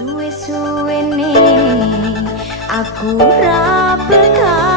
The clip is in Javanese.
Suwe-suwene aku ra berkah.